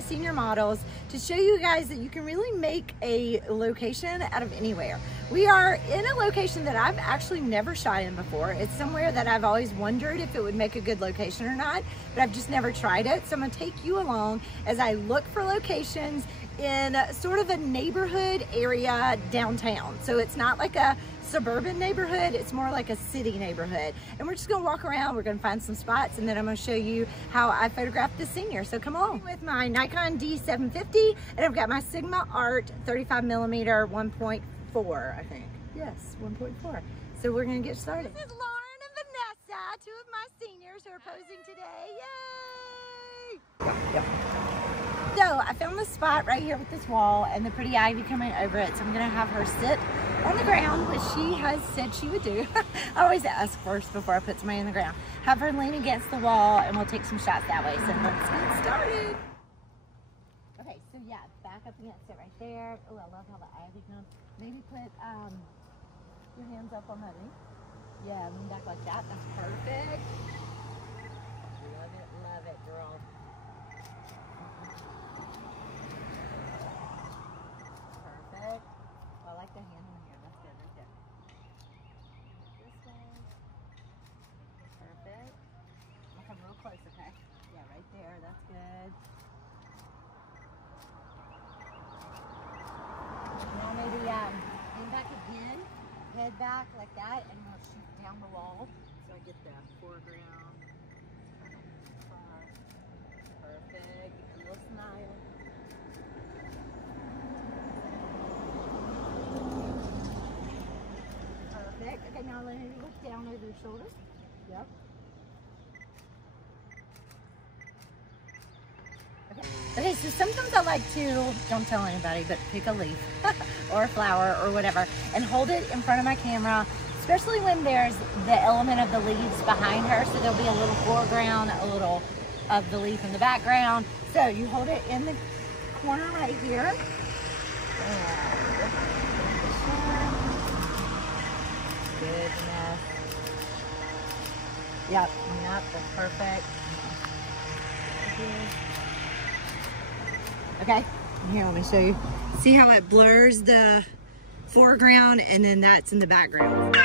my senior models to show you guys that you can really make a location out of anywhere. We are in a location that I've actually never shot in before. It's somewhere that I've always wondered if it would make a good location or not, but I've just never tried it. So I'm gonna take you along as I look for locations in sort of a neighborhood area downtown. So it's not like a suburban neighborhood, it's more like a city neighborhood. And we're just gonna walk around, we're gonna find some spots, and then I'm gonna show you how I photographed this senior. So come along. With my Nikon D750, and I've got my Sigma Art 35mm 1.4, I think. Yes, 1.4. So we're gonna get started. This is Lauren and Vanessa, two of my seniors who are posing today. Yay! Yep. So I found this spot right here with this wall and the pretty ivy coming over it. So I'm gonna have her sit on the ground, which she has said she would do. I always ask first before I put somebody on the ground. Have her lean against the wall and we'll take some shots that way. So let's get started. Okay, so yeah, back up against it right there. Oh, I love how the ivy comes. Maybe put your hands up on that knee. Yeah, lean back like that. That's perfect. Love it, girl. Perfect. Oh, I like the hand on here. That's good right there. This way. Perfect. I'll come real close, okay? Yeah, right there. That's good. Now maybe lean back again, head back like that, and we'll shoot down the wall so I get the foreground. Perfect. A little smile. Perfect. Okay, now let me look down over your shoulders. Yep. Okay, so sometimes I like to, don't tell anybody, but pick a leaf or a flower or whatever and hold it in front of my camera, especially when there's the element of the leaves behind her. So there'll be a little foreground, a little of the leaf in the background. So you hold it in the corner right here. Goodness. Yep, that's perfect. Okay, here, let me show you. See how it blurs the foreground and then that's in the background.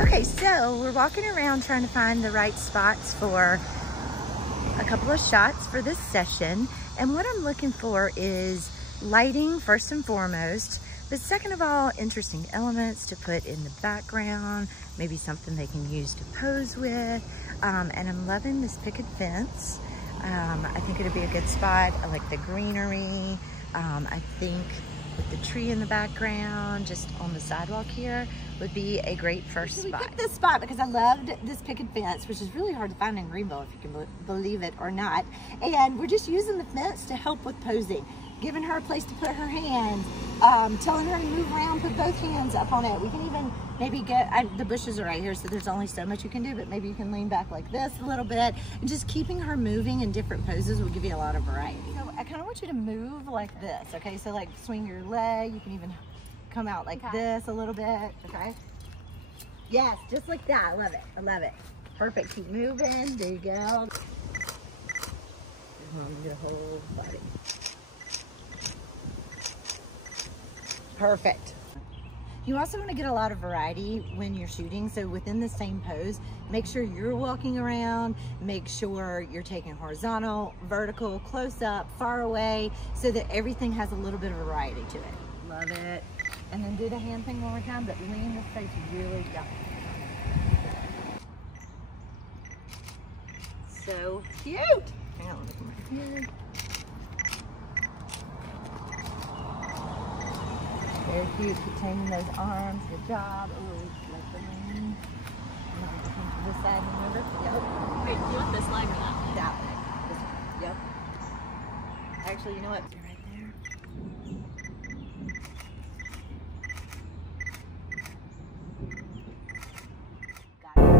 Okay, so we're walking around trying to find the right spots for a couple of shots for this session. And what I'm looking for is lighting first and foremost, but second of all, interesting elements to put in the background, maybe something they can use to pose with. And I'm loving this picket fence. I think it'd be a good spot. I like the greenery. I think with the tree in the background, just on the sidewalk here, would be a great first spot. We picked this spot because I loved this picket fence, which is really hard to find in Greenville, if you can believe it or not. And we're just using the fence to help with posing, giving her a place to put her hands, telling her to move around, put both hands up on it. We can even maybe get, the bushes are right here, so there's only so much you can do, but maybe you can lean back like this a little bit, and just keeping her moving in different poses will give you a lot of variety. So I kind of want you to move like this, okay? So like swing your leg, you can even come out like this a little bit, okay? Yes, just like that. I love it. I love it. Perfect. Keep moving. There you go. Your whole body. Perfect. You also want to get a lot of variety when you're shooting. So within the same pose, make sure you're walking around, make sure you're taking horizontal, vertical, close up, far away, so that everything has a little bit of variety to it. Love it. And then do the hand thing one more time, but lean the face really down. So cute. Hang on, let me come right here. Very cute, containing those arms. Good job. Oh, like the lean. To this side, remember? Yep. Wait, do you want this leg or that one? That one. This one. Yep. Actually, you know what? You're right there. Got it.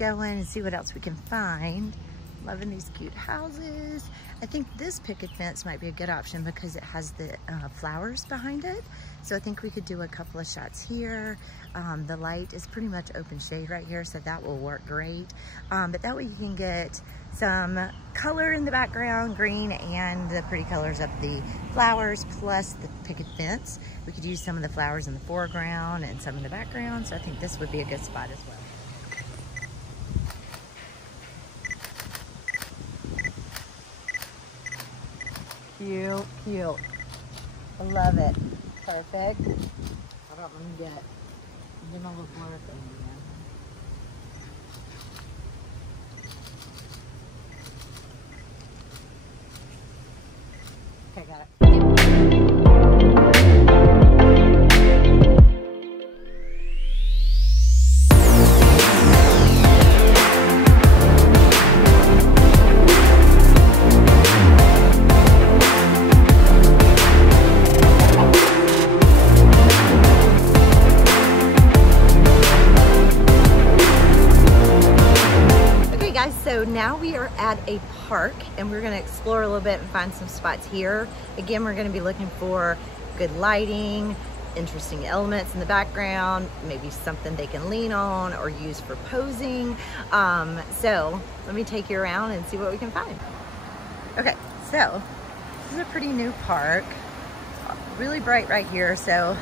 going and see what else we can find. Loving these cute houses. I think this picket fence might be a good option because it has the flowers behind it. So I think we could do a couple of shots here. The light is pretty much open shade right here, so that will work great. But that way you can get some color in the background, green, and the pretty colors of the flowers, plus the picket fence. We could use some of the flowers in the foreground and some in the background, so I think this would be a good spot as well. Cute, cute. I love it. Perfect. Hold on, let me get a little blur thing again. Okay, got it. So now we are at a park and we're going to explore a little bit and find some spots here. Again, we're going to be looking for good lighting, interesting elements in the background, maybe something they can lean on or use for posing. So let me take you around and see what we can find. Okay, so this is a pretty new park, really bright right here. So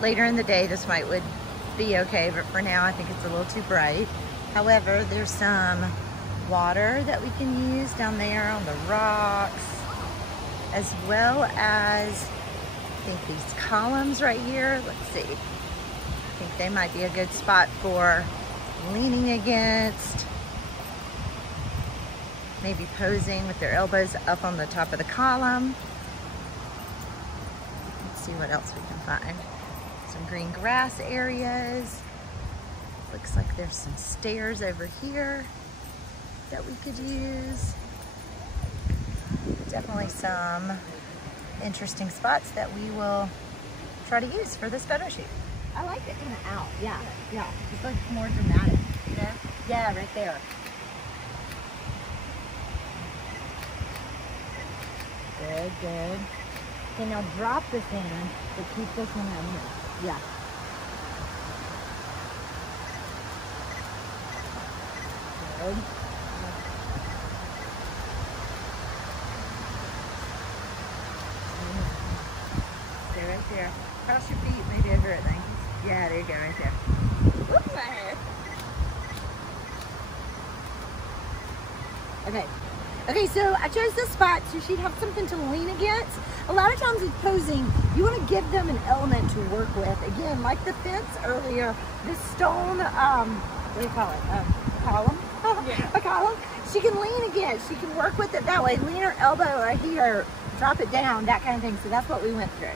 later in the day, this would be okay, but for now, I think it's a little too bright. However, there's some water that we can use down there on the rocks, as well as I think these columns right here. Let's see, I think they might be a good spot for leaning against, maybe posing with their elbows up on the top of the column. Let's see what else we can find. Some green grass areas. Looks like there's some stairs over here that we could use. Definitely some interesting spots that we will try to use for this photo shoot. I like it kind of out, yeah. It's like more dramatic, you know? Yeah, right there. Good, good. Okay, now drop this in, but keep this one in here. Yeah. Good. Stay right there. Cross your feet, maybe over it, thank you. Yeah, there you go, right there. Whoop, my hair. Okay, so I chose this spot so she'd have something to lean against. A lot of times with posing, you want to give them an element to work with. Again, like the fence earlier, this stone, what do you call it? Column? Yeah. A column. She can lean against. She can work with it that way. Lean her elbow right here, drop it down, that kind of thing. So that's what we went through.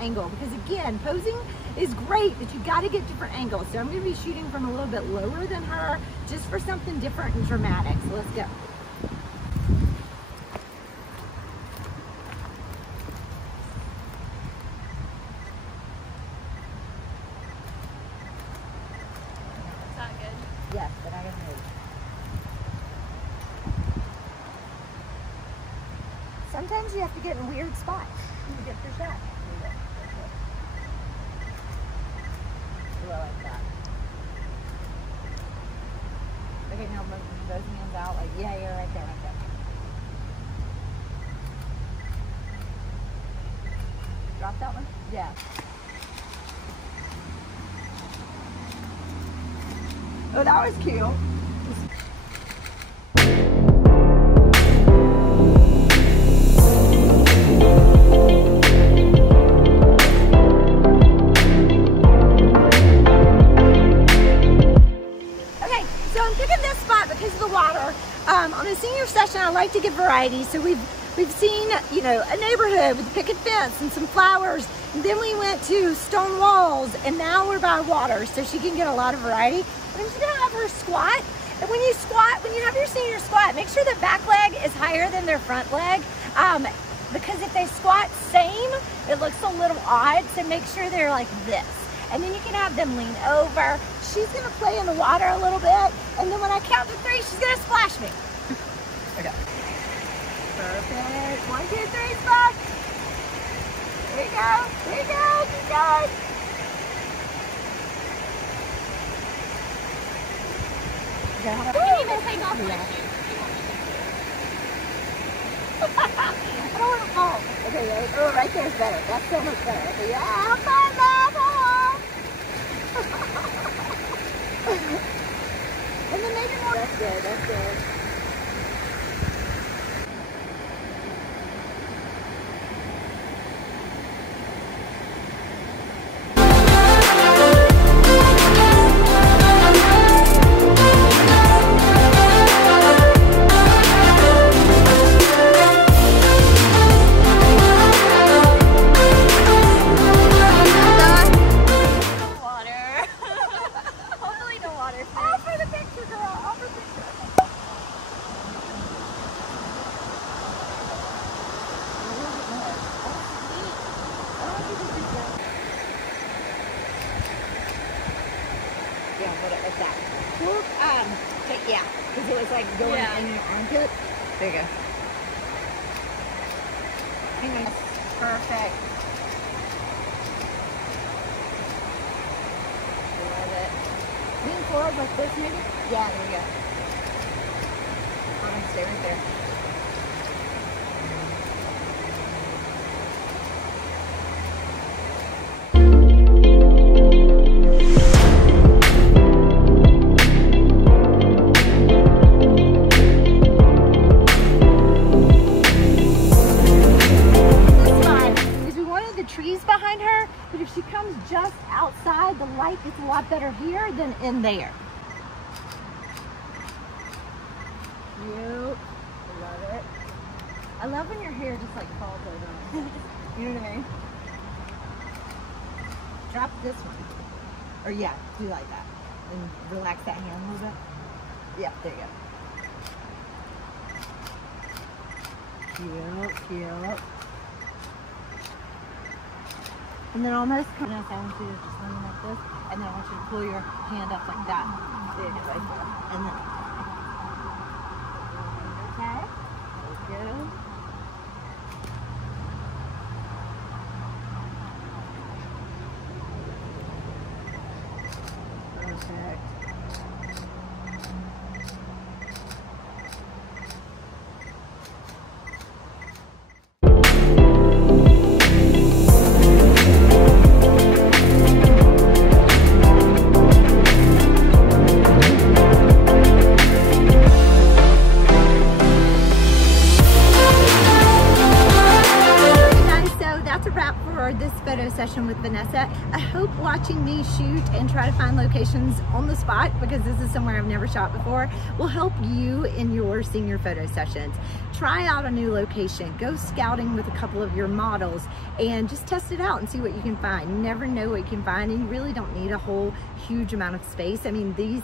Angle, because again, posing is great, but you got to get different angles. So I'm going to be shooting from a little bit lower than her, just for something different and dramatic. So let's go. Is that good? Yes, but I gotta move. Sometimes you have to get in weird spots to get your shot. I like that. Okay, now move both hands out. Like, yeah, you're right there, right there. Drop that one? Yeah. Oh, that was cute. On a senior session, I like to give variety. So we've We've seen, you know, a neighborhood with a picket fence and some flowers. And then we went to stone walls, and now we're by water, so she can get a lot of variety. I'm just gonna have her squat. And when you squat, when you have your senior squat, make sure their back leg is higher than their front leg. Because if they squat same, it looks a little odd, so make sure they're like this. And then you can have them lean over. She's gonna play in the water a little bit, and then when I count to 3, she's gonna splash me. Okay. Perfect. 1, 2, 3, splash. There you go. There you go. Keep going. You can even take off my shoes. I don't want to fall. Okay, oh, right there is better. That's so much better. Okay, yeah, have fun, Mama. And then maybe more. That's good, that's good. Yeah, put it like that. Yeah, because it was like going in your armpit. There you go. Hang on. Perfect. Love it. Lean forward like this maybe? Yeah, there you go. Stay right there. Behind her, but if she comes just outside, the light gets a lot better here than in there. Cute. I love it. I love when your hair just like falls over. You know what I mean? Drop this one. Or yeah, do like that. And relax that hand a little bit. Yeah, there you go. Cute, cute. And then almost come out, I want you to just lean like this, and then I want you to pull your hand up like that. There you go, right there. And then, okay, good. Perfect. This photo session with Vanessa. I hope watching me shoot and try to find locations on the spot, because this is somewhere I've never shot before, will help you in your senior photo sessions. Try out a new location, go scouting with a couple of your models, and just test it out and see what you can find. You never know what you can find, and you really don't need a whole huge amount of space. I mean, these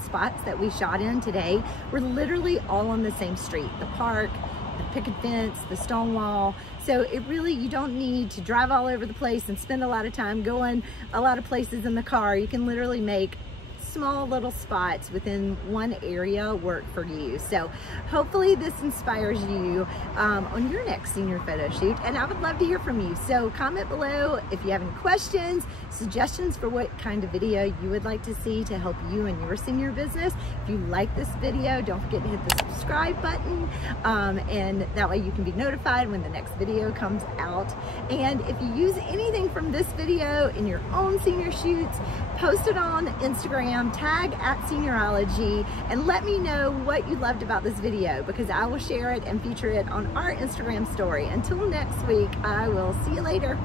spots that we shot in today were literally all on the same street. The park, the picket fence, the stone wall. So it really, you don't need to drive all over the place and spend a lot of time going a lot of places in the car. You can literally make small little spots within one area work for you. So hopefully this inspires you on your next senior photo shoot, and I would love to hear from you. So comment below if you have any questions, suggestions for what kind of video you would like to see to help you in your senior business. If you like this video, don't forget to hit the subscribe button, and that way you can be notified when the next video comes out. And if you use anything from this video in your own senior shoots, post it on Instagram, tag @Seniorology, and let me know what you loved about this video, because I will share it and feature it on our Instagram story. Until next week, I will see you later.